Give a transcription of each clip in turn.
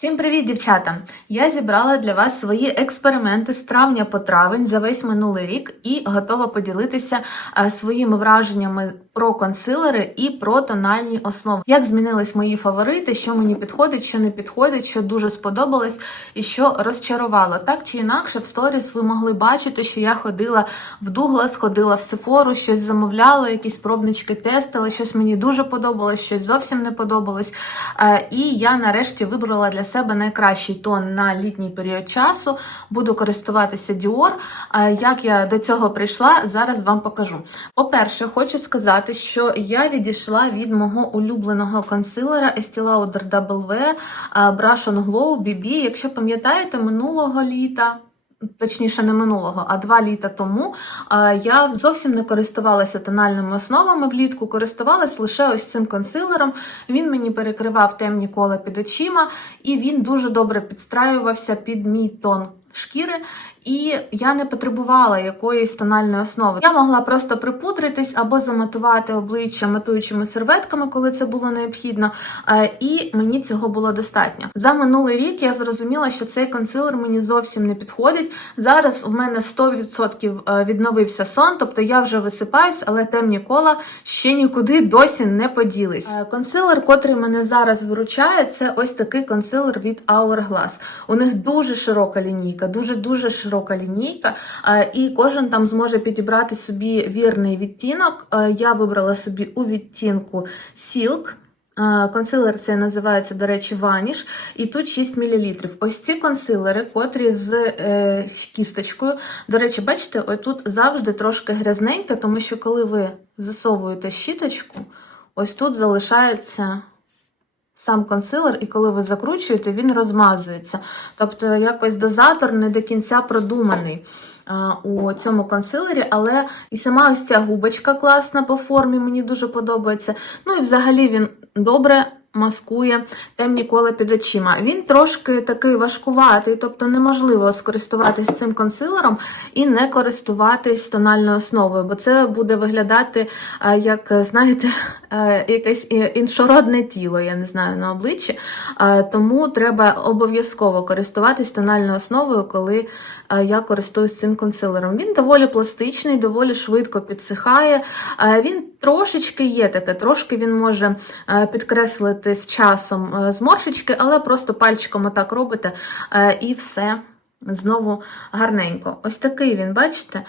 Всім привіт, дівчата! Я зібрала для вас свої експерименти з травня по травень за весь минулий рік і готова поділитися е, своїми враженнями про консилери і про тональні основи. Як змінились мої фаворити, що мені підходить, що не підходить, що дуже сподобалось і що розчарувало. Так чи інакше, в сторіс ви могли бачити, що я ходила в Дуглас, ходила в Сефору, щось замовляла, якісь пробнички тестила, щось мені дуже подобалось, щось зовсім не подобалось. Е, І я нарешті вибрала для себе найкращий тон на літній період часу. Буду користуватися Dior. Е, Як я до цього прийшла, зараз вам покажу. По-перше, хочу сказати, що я відійшла від мого улюбленого консилера Estee W Brush on Glow BB. Якщо пам'ятаєте, минулого літа. Точніше, не минулого, а два літа тому е, я зовсім не користувалася тональними основами влітку, користувалася лише ось цим консилером. Він мені перекривав темні кола під очима, і він дуже добре підстраювався під мій тон шкіри. І я не потребувала якоїсь тональної основи. Я могла просто припудритись або заматувати обличчя матуючими серветками, коли це було необхідно. е, І мені цього було достатньо. За минулий рік я зрозуміла, що цей консилер мені зовсім не підходить. Зараз у мене 100% е, відновився сон, тобто я вже висипаюсь, але темні кола ще нікуди досі не поділись. Е, Консилер, котрий мене зараз виручає, це ось такий консилер від Hourglass. У них дуже широка лінійка, дуже дуже широка лінійка, е, і кожен там зможе підібрати собі вірний відтінок. Е, Я вибрала собі у відтінку Silk. Е, Консилер цей називається, до речі, Vanish, і тут 6 мл. Ось ці консилери, котрі з е, кісточкою. До речі, бачите, ось тут завжди трошки грязненьке, тому що коли ви засовуєте щіточку, ось тут залишається сам консилер, і коли ви закручуєте, він розмазується. Тобто якось дозатор не до кінця продуманий е, у цьому консилері, але і сама ось ця губочка класна по формі, мені дуже подобається. Ну і взагалі він добре. Маскує темні кола під очима. Він трошки такий важкуватий, тобто неможливо скористуватись цим консилером і не користуватись тональною основою, бо це буде виглядати е, як, знаєте, якесь іншородне тіло, я не знаю, на обличчі. Е, Тому треба обов'язково користуватись тональною основою, коли е, я користуюсь цим консилером. Він доволі пластичний, доволі швидко підсихає. Е, Він трошечки є таке, трошки він може е, підкреслити з часом е, зморшечки, але просто пальчиком отак робите е, і все. Знову гарненько. Ось такий він, бачите?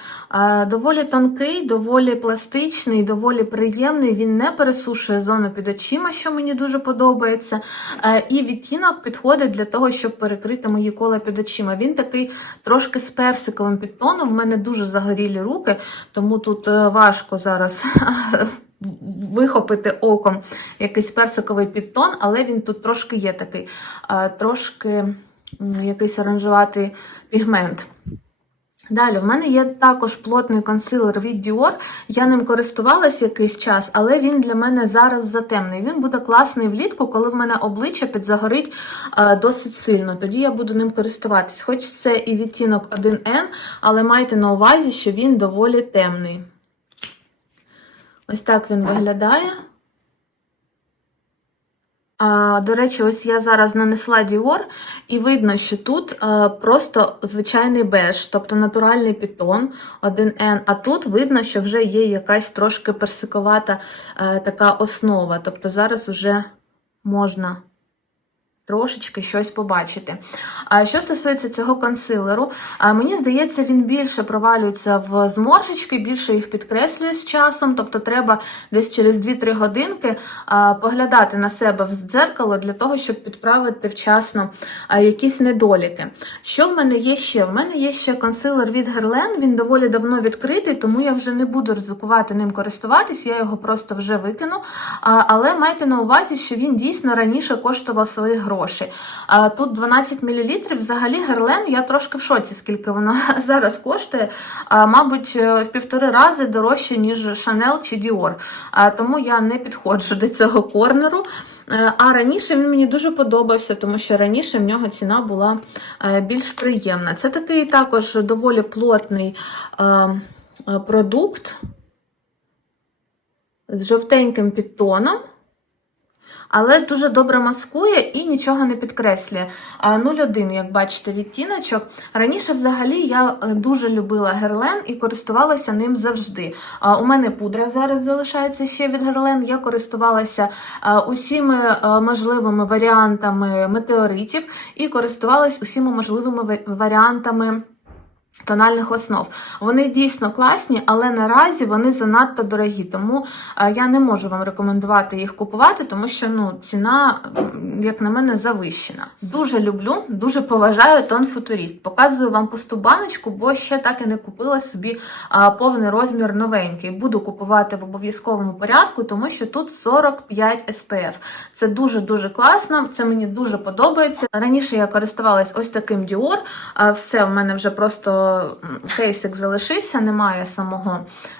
Доволі тонкий, доволі пластичний, доволі приємний. Він не пересушує зону під очима, що мені дуже подобається. І відтінок підходить для того, щоб перекрити мої кола під очима. Він такий трошки з персиковим підтоном. В мене дуже загорілі руки, тому тут е, важко зараз. Вихопити оком якийсь персиковий підтон, але він тут трошки є такий, е, трошки якийсь оранжеватий пігмент. Далі, в мене є також плотний консилер від Dior. Я ним користувалась якийсь час, але він для мене зараз затемний. Він буде класний влітку, коли в мене обличчя підзагорить е, досить сильно. Тоді я буду ним користуватись. Хоч це і відтінок 1N, але майте на увазі, що він доволі темний. Ось так він виглядає. До речі, ось я зараз нанесла Dior, і видно, що тут просто звичайний беж, тобто натуральний пітон 1N, а тут видно, що вже є якась трошки персиковата така основа. Тобто зараз вже можна трошечки щось побачити. А що стосується цього консилеру, мені здається, він більше провалюється в зморшечки, більше їх підкреслює з часом. Тобто треба десь через 2-3 годинки поглядати на себе в дзеркало для того, щоб підправити вчасно якісь недоліки. Що в мене є ще? В мене є ще консилер від Guerlain, він доволі давно відкритий, тому я вже не буду ризикувати ним користуватись, я його просто вже викину. Але майте на увазі, що він дійсно раніше коштував свої гроші. А, Тут 12 мл. Взагалі Герлен, я трошки в шоці, скільки воно зараз коштує. А, Мабуть, е, в півтори рази дорожче, ніж Chanel чи. А, Тому я не підходжу до цього корнеру. Е, А раніше він мені дуже подобався, тому що раніше в нього ціна була е, більш приємна. Це такий також доволі плотний продукт з жовтеньким підтоном. Але дуже добре маскує і нічого не підкреслює. 0,1, як бачите, відтіночок. Раніше, взагалі, я е, дуже любила Герлен і користувалася ним завжди. У мене пудра зараз залишається ще від Герлен. Я користувалася усіми можливими варіантами метеоритів і користувалась усіма можливими варіантами. Тональних основ. Вони дійсно класні, але наразі вони занадто дорогі. Тому е, я не можу вам рекомендувати їх купувати, тому що ну, ціна, як на мене, завищена. Дуже люблю, дуже поважаю тон футуріст. Показую вам пусту баночку, бо ще так і не купила собі е, повний розмір новенький. Буду купувати в обов'язковому порядку, тому що тут 45 SPF. Це дуже дуже класно. Це мені дуже подобається. Раніше я користувалась ось таким Dior. Все, в мене вже просто кейсик залишився, немає самого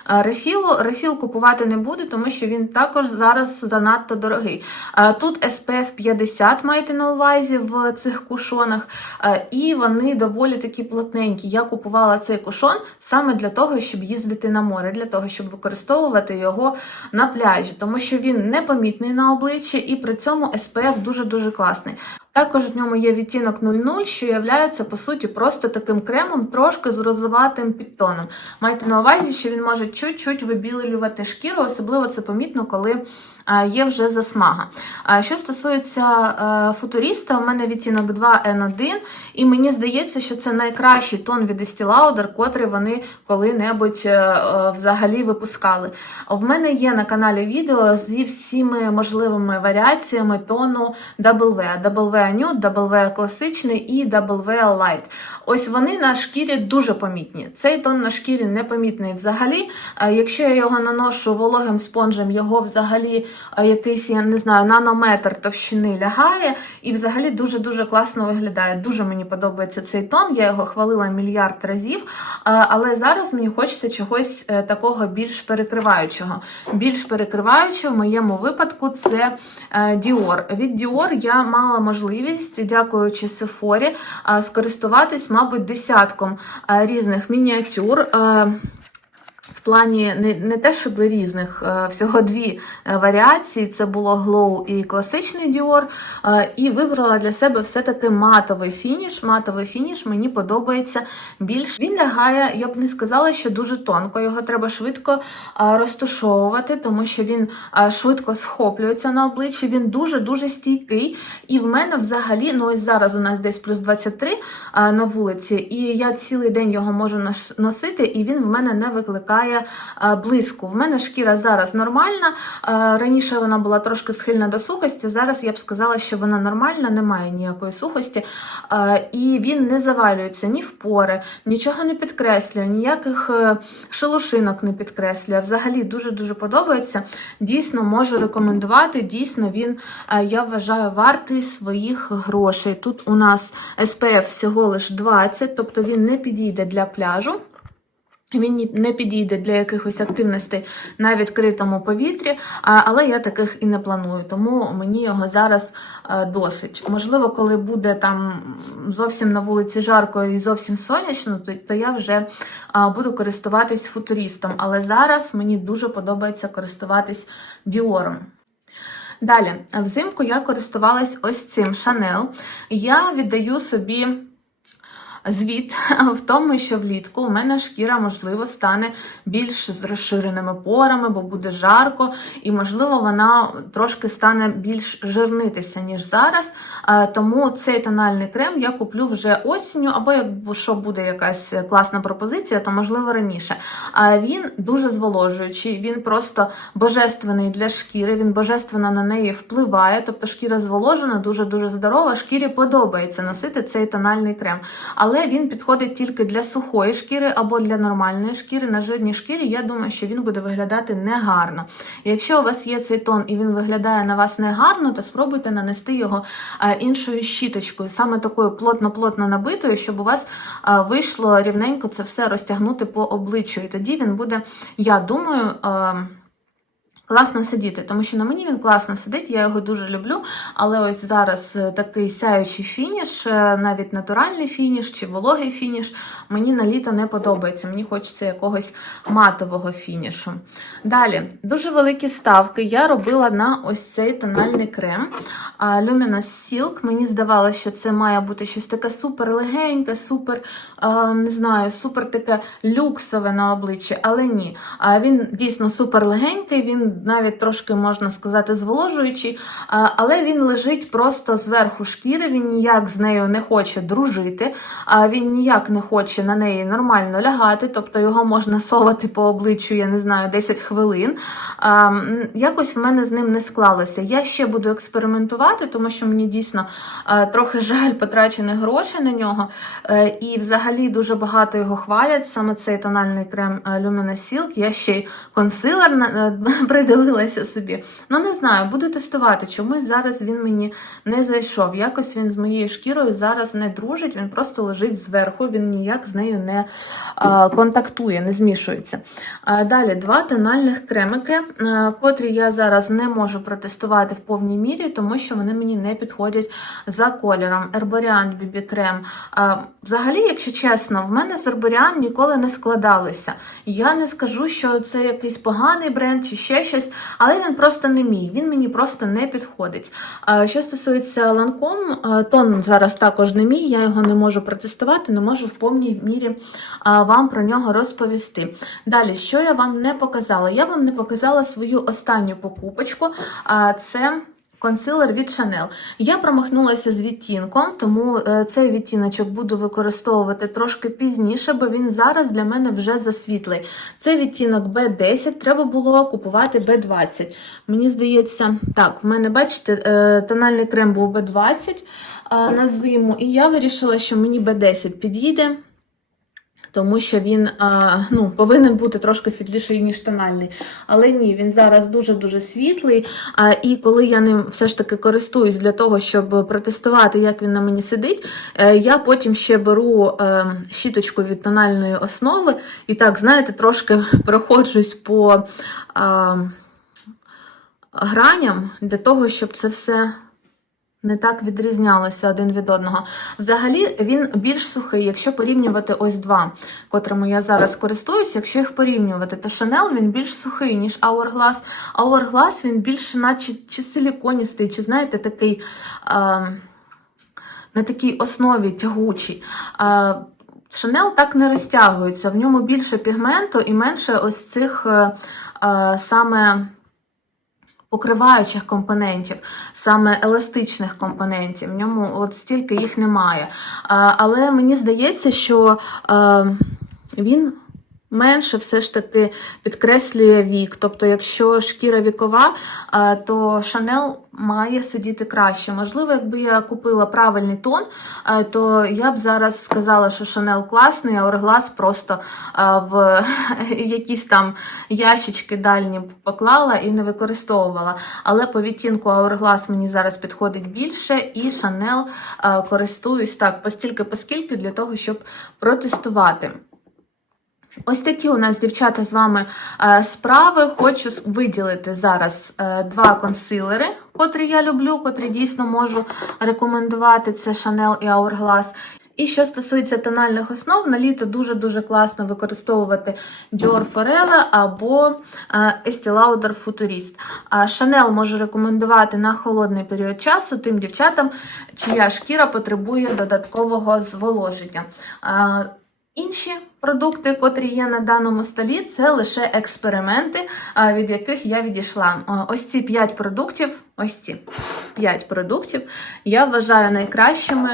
е, рефілу. Рефіл купувати не буду, тому що він також зараз занадто дорогий. Е, Тут SPF 50 маєте на увазі в цих кушонах, е, і вони доволі такі плотненькі. Я купувала цей кушон саме для того, щоб їздити на море, для того, щоб використовувати його на пляжі, тому що він непомітний на обличчі і при цьому SPF дуже-дуже класний. Також в ньому є відтінок 00, що являється, по суті просто таким кремом, трошки з розоватим підтоном. Майте на увазі, що він може чуть-чуть вибілювати шкіру, особливо це помітно, коли є вже засмага. Що стосується е, футуріста, у мене відтінок 2N1, і мені здається, що це найкращий тон від Estee Lauder, котрий вони коли-небудь е, е, взагалі випускали. В мене є на каналі відео зі всіми можливими варіаціями тону W. W Nude, W класичний і W Light. Ось вони на шкірі дуже помітні. Цей тон на шкірі не помітний взагалі. Якщо я його наношу вологим спонжем, його взагалі якийсь, я не знаю, нанометр товщини лягає і взагалі дуже-дуже класно виглядає. Дуже мені подобається цей тон. Я його хвалила мільярд разів, е, але зараз мені хочеться чогось е, такого більш перекриваючого. Більш перекриваючого в моєму випадку це е, Dior. Від Dior я мала можливість, дякуючи Sephora, е, скористуватись, мабуть, десятком е, різних мініатюр. В плані не, не те, щоб різних, е, всього дві е, варіації. Це було Glow і класичний Dior. Е, І вибрала для себе все-таки матовий фініш. Матовий фініш мені подобається більш. Він лягає, я б не сказала, що дуже тонко. Його треба швидко розташовувати, тому що він швидко схоплюється на обличчі. Він дуже-дуже стійкий. І в мене взагалі, ну ось зараз у нас десь плюс 23 е, на вулиці, і я цілий день його можу носити, і він в мене не викликає е, блиску. В мене шкіра зараз нормальна. Е, Раніше вона була трошки схильна до сухості. Зараз я б сказала, що вона нормальна, немає ніякої сухості. Е, І він не завалюється ні в пори, нічого не підкреслює, ніяких шелушинок не підкреслює. Взагалі дуже-дуже подобається. Дійсно можу рекомендувати. Дійсно, він, я вважаю, вартий своїх грошей. Тут у нас SPF всього лиш 20, тобто він не підійде для пляжу. Він не підійде для якихось активностей на відкритому повітрі, але я таких і не планую, тому мені його зараз е, досить. Можливо, коли буде там зовсім на вулиці жарко і зовсім сонячно, то, я вже буду користуватись футуристом. Але зараз мені дуже подобається користуватись діором. Далі, взимку я користувалась ось цим Chanel. Я віддаю собі звіт в тому, що влітку у мене шкіра, можливо, стане більш з розширеними порами, бо буде жарко, і, можливо, вона трошки стане більш жирнитися, ніж зараз. Е, Тому цей тональний крем я куплю вже осінню, або якщо буде якась класна пропозиція, то можливо раніше. А він дуже зволожуючий, він просто божественний для шкіри, він божественно на неї впливає. Тобто шкіра зволожена, дуже-дуже здорова. Шкірі подобається носити цей тональний крем. Але він підходить тільки для сухої шкіри або для нормальної шкіри. На жирній шкірі, я думаю, що він буде виглядати негарно. Якщо у вас є цей тон і він виглядає на вас негарно, то спробуйте нанести його е, іншою щіточкою, саме такою плотно-плотно набитою, щоб у вас е, вийшло рівненько це все розтягнути по обличчю. І тоді він буде, я думаю, е, класно сидіти, тому що на мені він класно сидить, я його дуже люблю. Але ось зараз е, такий сяючий фініш, е, навіть натуральний фініш чи вологий фініш, мені на літо не подобається. Мені хочеться якогось матового фінішу. Далі, дуже великі ставки я робила на ось цей тональний крем Luminous Silk. Мені здавалося, що це має бути щось таке супер легеньке, супер, не знаю, супер таке люксове на обличчі, але ні. Він дійсно супер легенький, він навіть трошки можна сказати зволожуючий, але він лежить просто зверху шкіри, він ніяк з нею не хоче дружити, він ніяк не хоче на неї нормально лягати, тобто його можна совати по обличчю, я не знаю, 10 хвилин. Якось в мене з ним не склалося. Я ще буду експериментувати, тому що мені дійсно трохи жаль потрачених грошей на нього. Е, І взагалі дуже багато його хвалять, саме цей тональний крем е, Lumina Silk. Я ще й консилер на- придивилася собі. Ну, не знаю, буду тестувати. Чомусь зараз він мені не зайшов. Якось він з моєю шкірою зараз не дружить, він просто лежить зверху, він ніяк з нею не а, контактує, не змішується. А, далі два тональних кремики, е, котрі я зараз не можу протестувати в повній мірі, тому що вони мені не підходять за кольором. Ерборіан BB крем. А, Взагалі, якщо чесно, в мене з Ерборіан ніколи не складалося. Я не скажу, що це якийсь поганий бренд чи ще щось, але він просто не мій. Він мені просто не підходить. Що стосується ланком, тон зараз також не мій, я його не можу протестувати, не можу в повній мірі вам про нього розповісти. Далі, що я вам не показала? Я вам не показала свою останню покупочку. Це. Консилер від Chanel. Я промахнулася з відтінком, тому е, цей відтіночок буду використовувати трошки пізніше, бо він зараз для мене вже засвітлий. Це відтінок B10, треба було купувати B20. Мені здається, так, в мене, бачите, е, тональний крем був B20 е, на зиму, і я вирішила, що мені B10 підійде. Тому що він ну, повинен бути трошки світліший, ніж тональний. Але ні, він зараз дуже-дуже світлий. І коли я ним все ж таки користуюсь для того, щоб протестувати, як він на мені сидить, е, я потім ще беру е, щіточку від тональної основи і так, знаєте, трошки проходжусь по граням для того, щоб це все не так відрізнялося один від одного. Взагалі він більш сухий, якщо порівнювати ось два, котрими я зараз користуюсь, якщо їх порівнювати, то Chanel він більш сухий, ніж Hourglass. Hourglass він більше, наче чи силіконістий, чи знаєте, такий а, на такій основі тягучий. А, Chanel так не розтягується, в ньому більше пігменту і менше ось цих е, е, саме покриваючих компонентів, саме еластичних компонентів. В ньому от стільки їх немає. Але мені здається, що він. Менше все ж таки підкреслює вік. Тобто, якщо шкіра вікова, то Шанел має сидіти краще. Можливо, якби я купила правильний тон, то я б зараз сказала, що Шанел класний, а Орглас просто в якісь там ящички дальні поклала і не використовувала. Але по відтінку Hourglass мені зараз підходить більше, і а, користуюсь так постільки поскільки для того, щоб протестувати. Ось такі у нас, дівчата, з вами е, справи. Хочу виділити зараз е, два консилери, котрі я люблю, котрі дійсно можу рекомендувати. Це Chanel і Hourglass. І що стосується тональних основ, на літо дуже-дуже класно використовувати Dior Forella або е, Estee Lauder Futurist. Chanel можу рекомендувати на холодний період часу тим дівчатам, чия шкіра потребує додаткового зволоження. Інші продукти, котрі є на даному столі, це лише експерименти, від яких я відійшла. Ось ці 5 продуктів, ось ці 5 продуктів я вважаю найкращими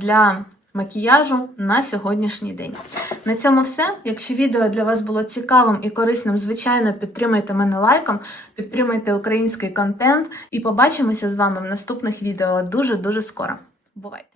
для макіяжу на сьогоднішній день. На цьому все. Якщо відео для вас було цікавим і корисним, звичайно, підтримайте мене лайком, підтримайте український контент і побачимося з вами в наступних відео дуже-дуже скоро. Бувайте!